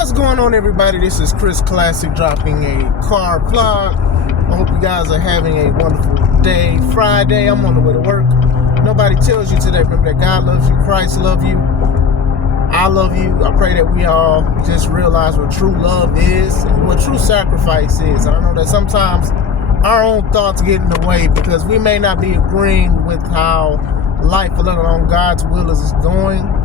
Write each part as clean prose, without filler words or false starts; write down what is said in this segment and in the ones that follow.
What's going on, everybody? This is Chris Classic dropping a car vlog. I hope you guys are having a wonderful day. Friday, I'm on the way to work. Nobody tells you today, remember that God loves you, Christ loves you, I love you. I pray that we all just realize what true love is and what true sacrifice is. I know that sometimes our own thoughts get in the way because we may not be agreeing with how life, let alone God's will, is going.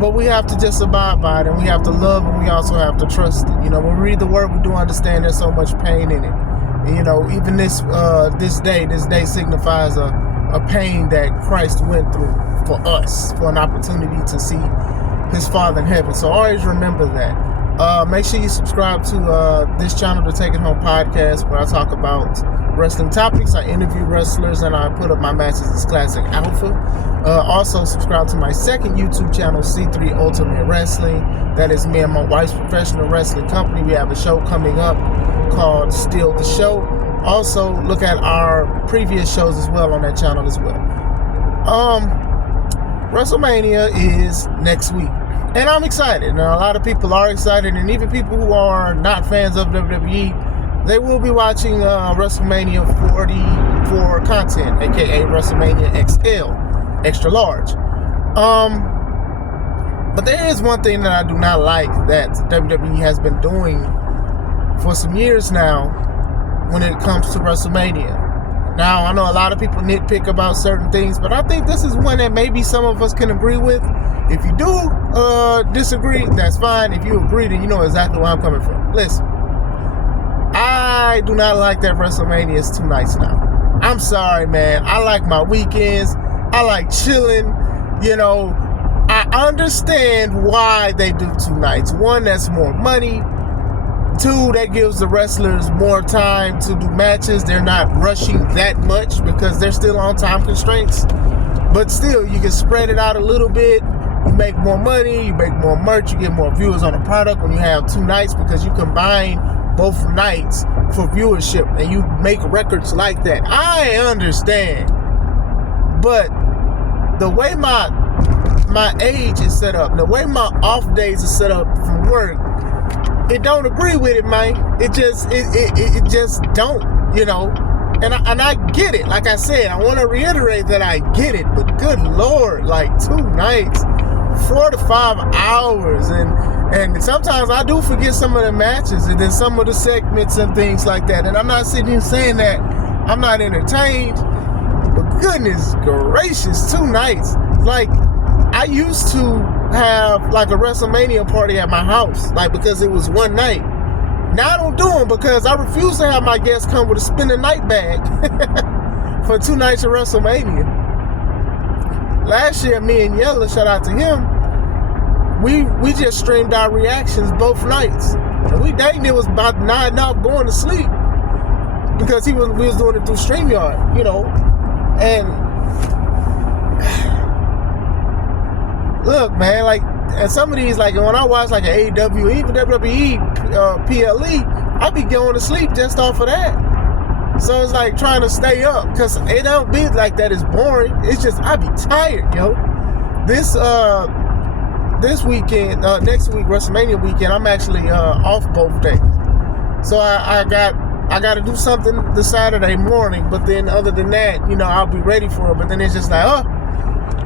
But we have to just abide by it, and we have to love, and we also have to trust it. You know, when we read the word, we do understand there's so much pain in it. And, you know, even this day signifies a pain that Christ went through for us, for an opportunity to see his Father in heaven. So always remember that. Make sure you subscribe to this channel, the Take It Home podcast, where I talk about wrestling topics. I interview wrestlers and I put up my matches as Classic Alpha. Also subscribe to my second YouTube channel, C3 Ultimate Wrestling. That is me and my wife's professional wrestling company. We have a show coming up called Steal the Show. Also look at our previous shows as well on that channel as well. Wrestlemania is next week, and I'm excited. Now, a lot of people are excited, and even people who are not fans of WWE, they will be watching WrestleMania 44 content, aka WrestleMania XL, extra large. But there is one thing that I do not like that WWE has been doing for some years now when it comes to WrestleMania. Now, I know a lot of people nitpick about certain things, but I think this is one that maybe some of us can agree with. If you do disagree, that's fine. If you agree, then you know exactly where I'm coming from. Listen, I do not like that WrestleMania is 2 nights now. I'm sorry, man. I like my weekends. I like chilling. You know, I understand why they do 2 nights. One, that's more money. 2, that gives the wrestlers more time to do matches. They're not rushing that much because they're still on time constraints. But still, you can spread it out a little bit. You make more money, you make more merch, you get more viewers on the product when you have 2 nights because you combine both nights for viewership and you make records like that. I understand. But the way my age is set up, the way my off days are set up from work, it don't agree with it, man. It just don't, you know. And I get it. Like I said, I want to reiterate that I get it. But good Lord, like 2 nights, 4 to 5 hours, and sometimes I do forget some of the matches and then some of the segments and things like that. And I'm not sitting here saying that I'm not entertained, but goodness gracious, 2 nights. Like, I used to have like a WrestleMania party at my house, like, because it was 1 night. Now I don't do them because I refuse to have my guests come with a spend the night bag for 2 nights of WrestleMania. Last year, me and Yella, shout out to him, we just streamed our reactions both nights. And we dating, it was about 9 out going to sleep because we was doing it through StreamYard, you know. And look, man, like, and some of these, like, when I watch, like, an AEW, even WWE, PLE, I be going to sleep just off of that. So it's like trying to stay up, because it don't be like that. It's boring. It's just, I be tired, yo. This weekend, next week, WrestleMania weekend, I'm actually off both days. So I got to do something the Saturday morning, but then other than that, you know, I'll be ready for it. But then it's just like,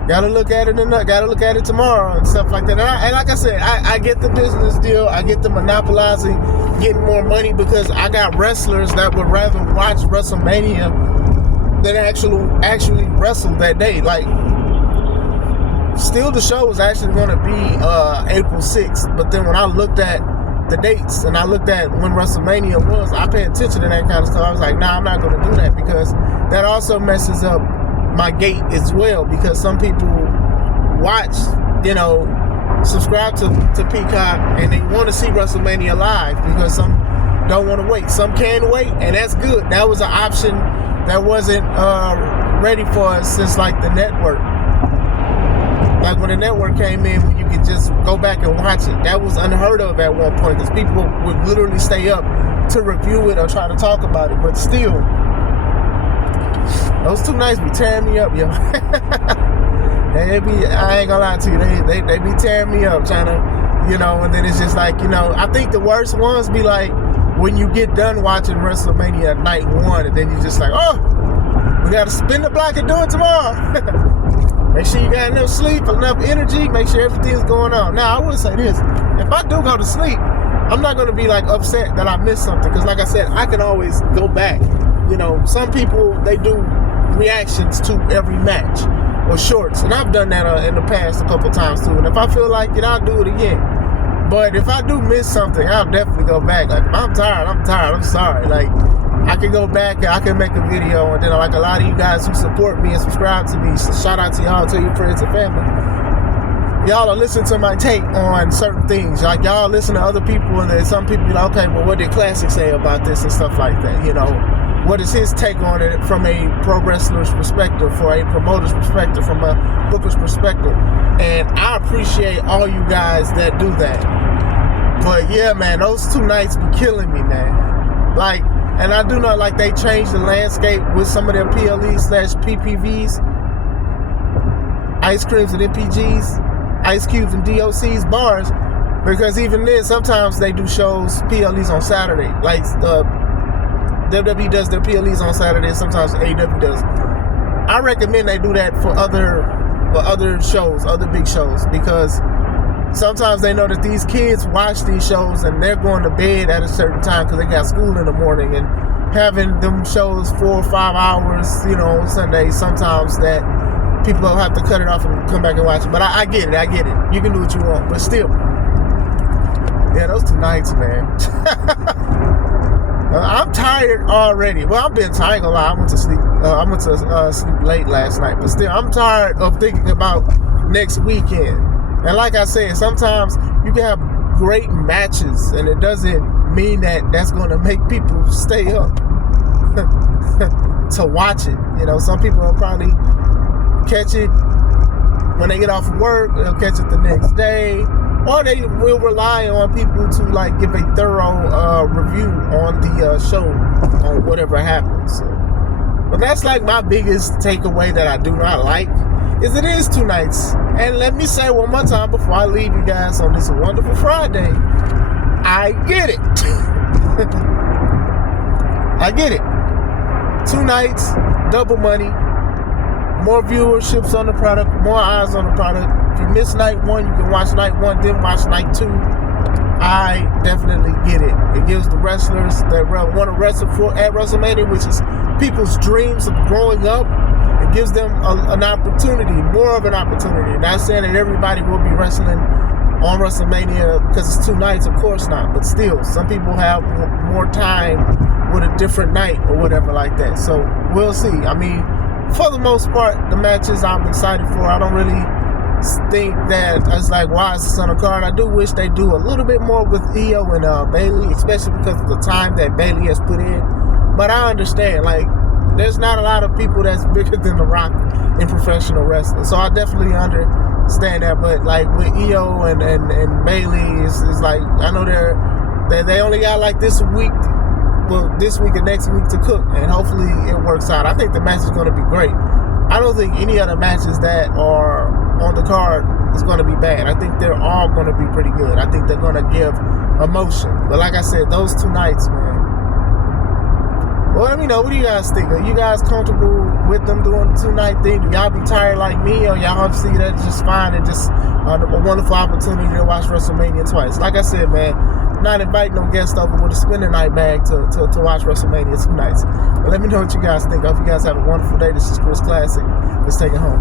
gotta look at it gotta look at it tomorrow and stuff like that. And like I said, I get the business deal. I get the monopolizing, getting more money because I got wrestlers that would rather watch WrestleMania than actually wrestle that day. Like, Steal the Show was actually going to be April 6th, but then when I looked at the dates and I looked at when WrestleMania was, I paid attention to that kind of stuff. I was like, nah, I'm not going to do that because that also messes up my gate as well, because some people watch, you know, subscribe to Peacock and they want to see WrestleMania live because some don't want to wait. Some can wait, and that's good. That was an option that wasn't ready for us since, like, the network. Like, when the network came in, when you could just go back and watch it, that was unheard of at one point because people would literally stay up to review it or try to talk about it. But still, those 2 nights be tearing me up, yo. They be, I ain't gonna lie to you, they be tearing me up, trying to you know, and then it's just like, you know, I think the worst ones be like when you get done watching WrestleMania night one, and then you just like, oh, we got to spin the block and do it tomorrow. Make sure you got enough sleep, enough energy, make sure everything's going on. Now, I would say this, if I do go to sleep, I'm not going to be like upset that I missed something, because like I said, I can always go back. You know, some people, they do reactions to every match or shorts, and I've done that in the past a couple times too, and if I feel like it, I'll do it again. But if I do miss something, I'll definitely go back. Like, if I'm tired, I'm sorry. Like, I can go back and I can make a video, and then like a lot of you guys who support me and subscribe to me, so shout out to y'all, tell your friends and family. Y'all are listening to my take on certain things. Like, y'all listen to other people, and then some people be like, okay, well, what did Classic say about this and stuff like that, you know? What is his take on it from a pro wrestler's perspective, for a promoter's perspective, from a booker's perspective? And I appreciate all you guys that do that. But yeah, man, those 2 nights be killing me, man. Like, and I do know, like, they changed the landscape with some of their PLEs/PPVs, ice creams and MPGs, ice cubes and DOCs, bars, because even then, sometimes they do shows, PLEs on Saturday. Like, WWE does their PLEs on Saturday, sometimes AEW does. I recommend they do that for other shows, other big shows, because sometimes they know that these kids watch these shows and they're going to bed at a certain time because they got school in the morning, and having them shows 4 or 5 hours, you know, on Sundays, sometimes that people will have to cut it off and come back and watch it. But I get it. You can do what you want, but still, yeah, those 2 nights, man. I'm tired already. Well, I've been tired. I ain't gonna lie. I went to sleep. Sleep late last night, but still, I'm tired of thinking about next weekend. And like I said, sometimes you can have great matches, and it doesn't mean that that's going to make people stay up to watch it. You know, some people will probably catch it when they get off work. They'll catch it the next day, or they will rely on people to like give a thorough review on the show, on whatever happens. So, but that's like my biggest takeaway that I do not like, is it is 2 nights. And let me say one more time before I leave you guys on this wonderful Friday, I get it. I get it. 2 nights, double money, more viewerships on the product, more eyes on the product. If you miss night 1, you can watch night 1, then watch night 2. I definitely get it. It gives the wrestlers that want to wrestle at WrestleMania, which is people's dreams of growing up, it gives them an opportunity, more of an opportunity. Not saying that everybody will be wrestling on WrestleMania because it's 2 nights, of course not. But still, some people have more time with a different night or whatever like that. So we'll see. I mean, for the most part, the matches I'm excited for. I don't really think that it's like, why is this on the card? I do wish they do a little bit more with Io and Bayley, especially because of the time that Bayley has put in. But I understand, like, there's not a lot of people that's bigger than The Rock in professional wrestling. So I definitely understand that. But like with Io and Bayley, it's like, I know they only got like this week and next week to cook, and hopefully it works out. I think the match is going to be great. I don't think any other matches that are on the card is going to be bad. I think they're all going to be pretty good. I think they're going to give emotion. But like I said, those 2 nights, man. Well, let me know. What do you guys think? Are you guys comfortable with them doing the 2-night thing? Do y'all be tired like me, or y'all see that just fine and just a wonderful opportunity to watch WrestleMania twice? Like I said, man, not inviting no guests over with a spinning night bag to watch WrestleMania 2 nights. But let me know what you guys think. I hope you guys have a wonderful day. This is Chris Classic. Let's take it home.